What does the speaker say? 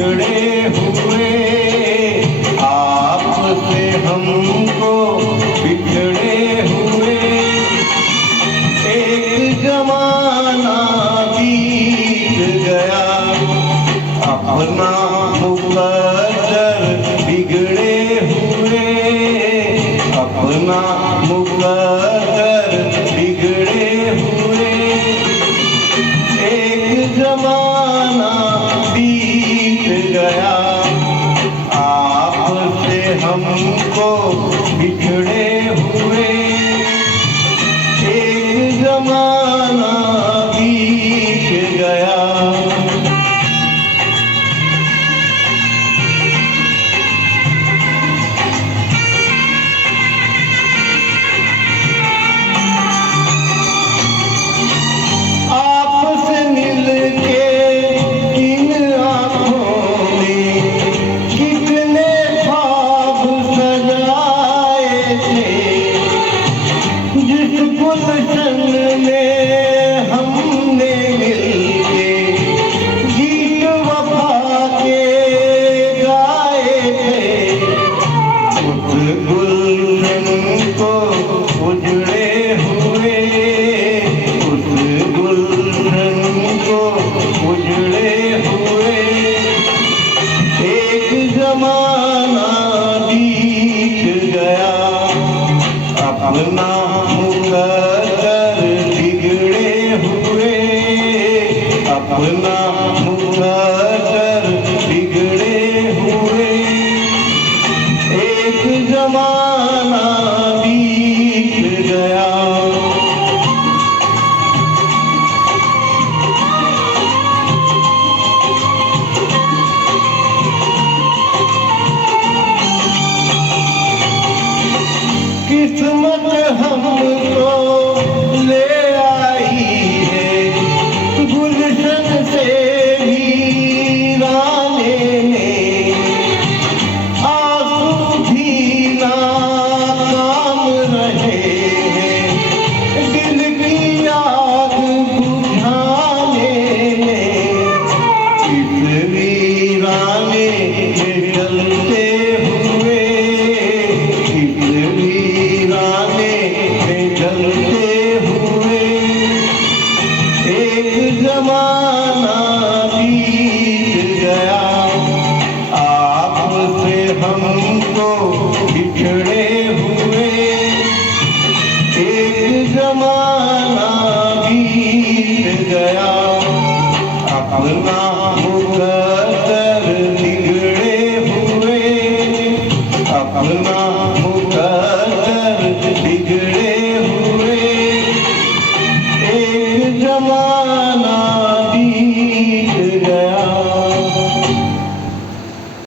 बिछड़े हुए आपसे हमको बिछड़े हुए एक जमाना बीत गया अपना मुकद्दर बिगड़े हुए अपना मुकद्दर बिगड़े हुए एक जमाना बीत गया आपसे हमको बिछड़े हुए एक जमाना बीत गया। अपना मुकद्दर बिगड़े हुए अपना मुकद्दर बिगड़े हुए एक जमाना बीत गया। किस्मत हमको ले आई है गुलशन से वीराने में आंसू भी ना काम रहे हैं दिल की आग बुझाने में इस वीराने में जलते हुए जलते हुए एक जमाना बीत गया आपसे हमको बिछड़े हुए एक जमाना बीत गया अपना